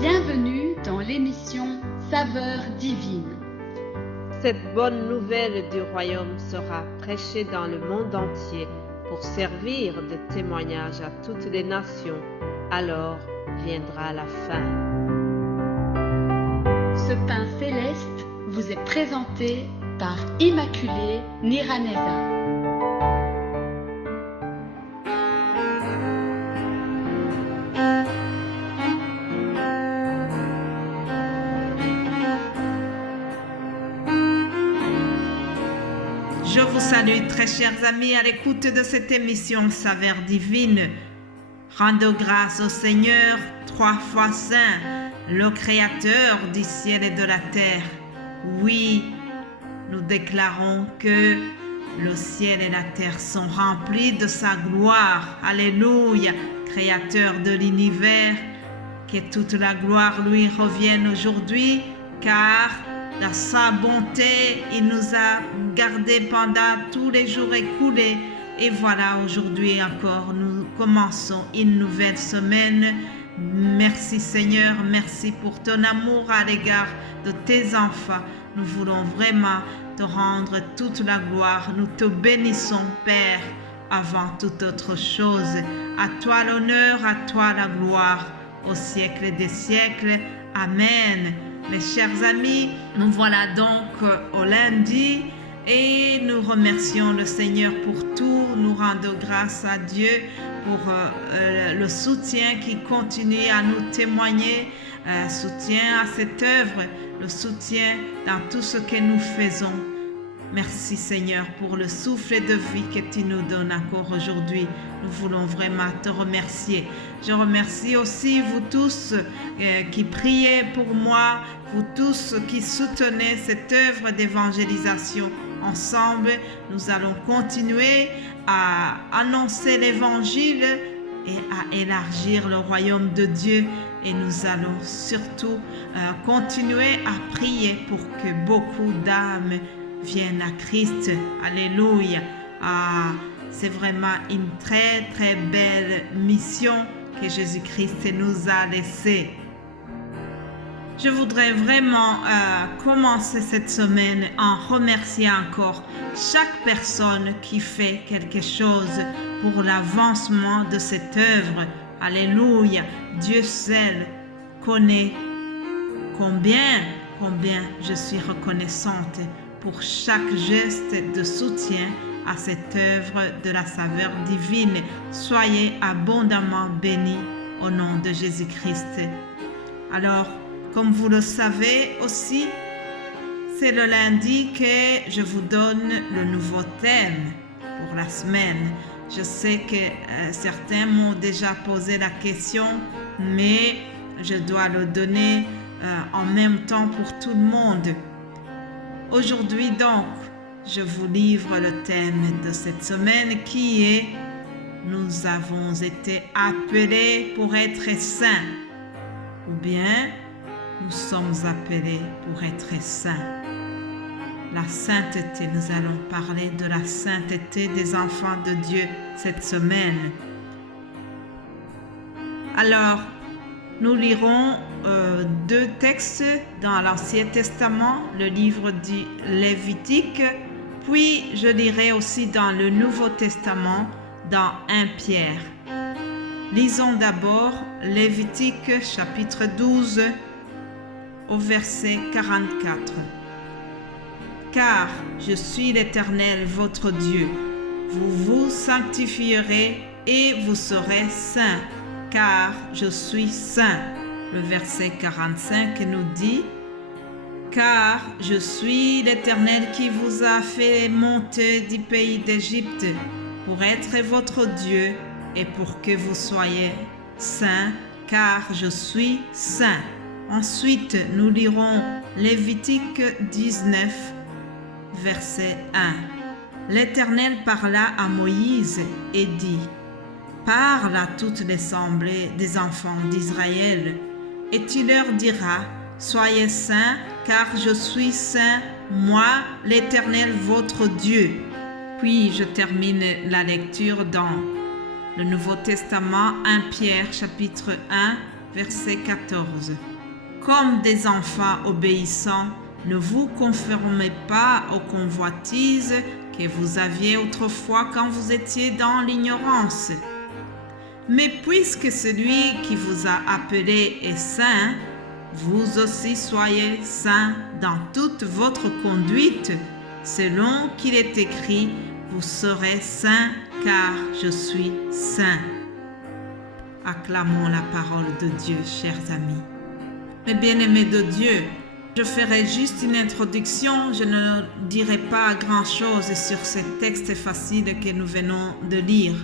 Bienvenue dans l'émission Saveurs divines. Cette bonne nouvelle du royaume sera prêchée dans le monde entier pour servir de témoignage à toutes les nations. Alors viendra la fin. Ce pain céleste vous est présenté par Immaculée Niraneza. Je vous salue très chers amis à l'écoute de cette émission Saveurs divines. Rendons grâce au Seigneur, trois fois saint, le Créateur du ciel et de la terre. Oui, nous déclarons que le ciel et la terre sont remplis de sa gloire. Alléluia, Créateur de l'univers, que toute la gloire lui revienne aujourd'hui, car dans sa bonté, il nous a gardés pendant tous les jours écoulés. Et voilà, aujourd'hui encore, nous commençons une nouvelle semaine. Merci Seigneur, merci pour ton amour à l'égard de tes enfants. Nous voulons vraiment te rendre toute la gloire. Nous te bénissons, Père, avant toute autre chose. À toi l'honneur, à toi la gloire, au siècle des siècles. Amen. Mes chers amis, nous voilà donc au lundi et nous remercions le Seigneur pour tout. Nous rendons grâce à Dieu pour le soutien qui continue à nous témoigner, soutien à cette œuvre, le soutien dans tout ce que nous faisons. Merci Seigneur pour le souffle de vie que tu nous donnes encore aujourd'hui. Nous voulons vraiment te remercier. Je remercie aussi vous tous qui priez pour moi, vous tous qui soutenez cette œuvre d'évangélisation. Ensemble, nous allons continuer à annoncer l'évangile et à élargir le royaume de Dieu. Et nous allons surtout continuer à prier pour que beaucoup d'âmes viennent à Christ. Alléluia. C'est vraiment une très très belle mission que Jésus-Christ nous a laissée. Je voudrais vraiment commencer cette semaine en remerciant encore chaque personne qui fait quelque chose pour l'avancement de cette œuvre. Alléluia. Dieu seul connaît combien je suis reconnaissante pour chaque geste de soutien à cette œuvre de la saveur divine. Soyez abondamment bénis au nom de Jésus-Christ. Alors, comme vous le savez aussi, c'est le lundi que je vous donne le nouveau thème pour la semaine. Je sais que certains m'ont déjà posé la question, mais je dois le donner en même temps pour tout le monde. Aujourd'hui donc, je vous livre le thème de cette semaine qui est « Nous avons été appelés pour être saints » ou bien « Nous sommes appelés pour être saints ». La sainteté, nous allons parler de la sainteté des enfants de Dieu cette semaine. Alors, nous lirons deux textes dans l'Ancien Testament, le livre du Lévitique, puis je lirai aussi dans le Nouveau Testament, dans 1 Pierre. Lisons d'abord Lévitique chapitre 12 au verset 44. Car je suis l'Éternel votre Dieu, vous vous sanctifierez et vous serez saints, car je suis saint. Le verset 45 nous dit « Car je suis l'Éternel qui vous a fait monter du pays d'Égypte pour être votre Dieu et pour que vous soyez saints, car je suis saint. » Ensuite, nous lirons Lévitique 19, verset 1. L'Éternel parla à Moïse et dit « Parle à toute l'assemblée des enfants d'Israël, et tu leur diras, soyez saints, car je suis saint, moi, l'Éternel votre Dieu. » Puis je termine la lecture dans le Nouveau Testament, 1 Pierre chapitre 1, verset 14. Comme des enfants obéissants, ne vous conformez pas aux convoitises que vous aviez autrefois quand vous étiez dans l'ignorance. Mais puisque celui qui vous a appelé est saint, vous aussi soyez saints dans toute votre conduite, selon qu'il est écrit, vous serez saints car je suis saint. Acclamons la parole de Dieu, chers amis. Mes bien-aimés de Dieu, je ferai juste une introduction, je ne dirai pas grand-chose sur ce texte facile que nous venons de lire.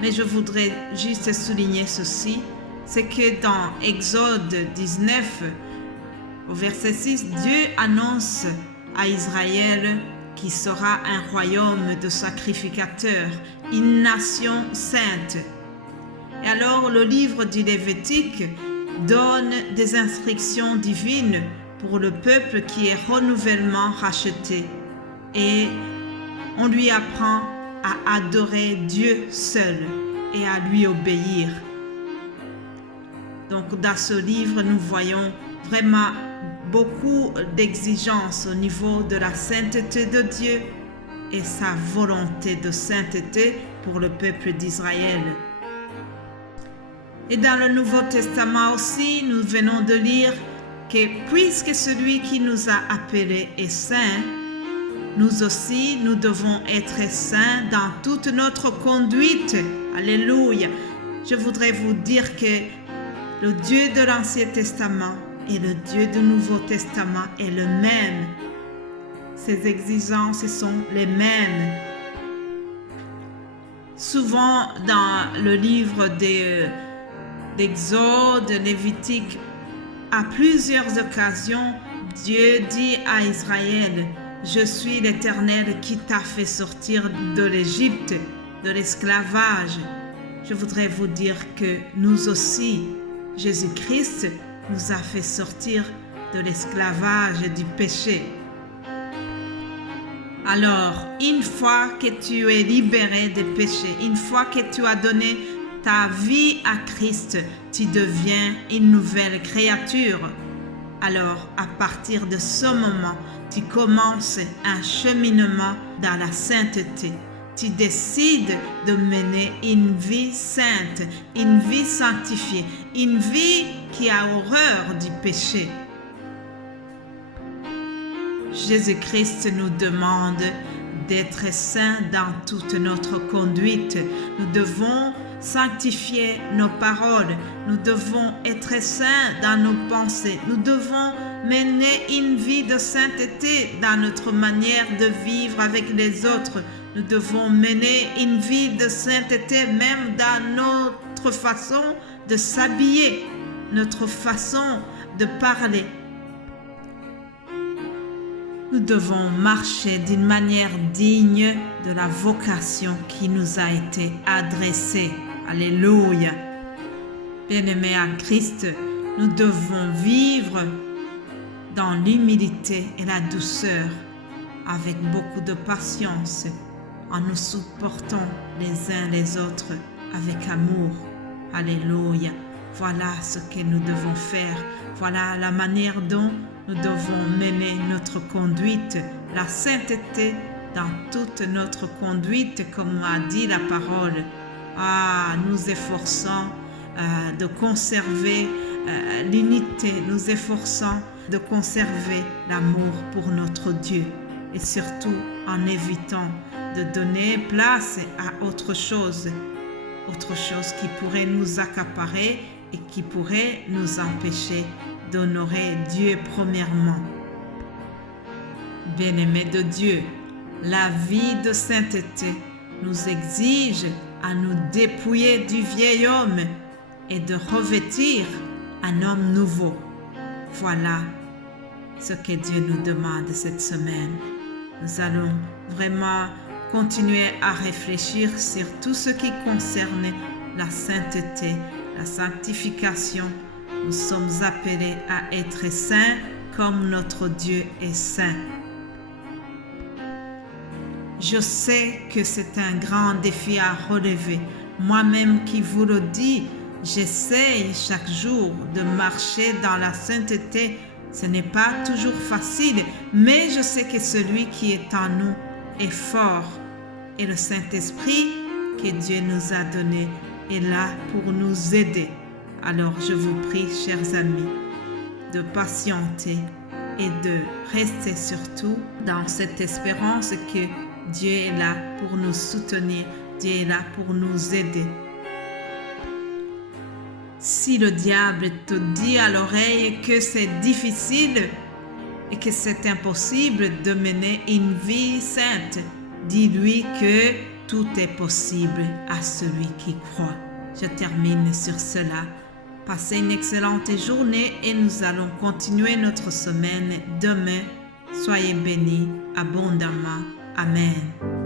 Mais je voudrais juste souligner ceci, c'est que dans Exode 19, au verset 6, Dieu annonce à Israël qu'il sera un royaume de sacrificateurs, une nation sainte. Et alors le livre du Lévitique donne des instructions divines pour le peuple qui est renouvellement racheté. Et on lui apprend à adorer Dieu seul et à lui obéir. Donc dans ce livre, nous voyons vraiment beaucoup d'exigences au niveau de la sainteté de Dieu et sa volonté de sainteté pour le peuple d'Israël. Et dans le Nouveau Testament aussi, nous venons de lire que puisque celui qui nous a appelés est saint, nous aussi, nous devons être saints dans toute notre conduite. Alléluia. Je voudrais vous dire que le Dieu de l'Ancien Testament et le Dieu du Nouveau Testament est le même. Ses exigences sont les mêmes. Souvent dans le livre d'Exode, Lévitique, à plusieurs occasions, Dieu dit à Israël, « Je suis l'Éternel qui t'a fait sortir de l'Égypte, de l'esclavage. » Je voudrais vous dire que nous aussi, Jésus-Christ nous a fait sortir de l'esclavage et du péché. Alors, une fois que tu es libéré des péchés, une fois que tu as donné ta vie à Christ, tu deviens une nouvelle créature. Alors, à partir de ce moment, tu commences un cheminement dans la sainteté. Tu décides de mener une vie sainte, une vie sanctifiée, une vie qui a horreur du péché. Jésus-Christ nous demande d'être saints dans toute notre conduite. Nous devons sanctifier nos paroles. Nous devons être saints dans nos pensées. Nous devons mener une vie de sainteté dans notre manière de vivre avec les autres. Nous devons mener une vie de sainteté même dans notre façon de s'habiller, notre façon de parler. Nous devons marcher d'une manière digne de la vocation qui nous a été adressée. Alléluia. Bien-aimés en Christ, nous devons vivre dans l'humilité et la douceur, avec beaucoup de patience, en nous supportant les uns les autres avec amour. Alléluia. Voilà ce que nous devons faire. Voilà la manière dont nous devons mener notre conduite, la sainteté dans toute notre conduite, comme a dit la parole. Nous efforçons de conserver l'unité, nous efforçons de conserver l'amour pour notre Dieu et surtout en évitant de donner place à autre chose qui pourrait nous accaparer et qui pourrait nous empêcher d'honorer Dieu premièrement. Bien-aimés de Dieu, la vie de sainteté nous exige à nous dépouiller du vieil homme et de revêtir un homme nouveau. Voilà ce que Dieu nous demande cette semaine. Nous allons vraiment continuer à réfléchir sur tout ce qui concerne la sainteté, la sanctification. Nous sommes appelés à être saints comme notre Dieu est saint. Je sais que c'est un grand défi à relever. Moi-même qui vous le dis, j'essaye chaque jour de marcher dans la sainteté. Ce n'est pas toujours facile, mais je sais que celui qui est en nous est fort. Et le Saint-Esprit que Dieu nous a donné est là pour nous aider. Alors je vous prie, chers amis, de patienter et de rester surtout dans cette espérance que Dieu est là pour nous soutenir, Dieu est là pour nous aider. Si le diable te dit à l'oreille que c'est difficile et que c'est impossible de mener une vie sainte, dis-lui que tout est possible à celui qui croit. Je termine sur cela. Passez une excellente journée et nous allons continuer notre semaine demain. Soyez bénis abondamment. Amen.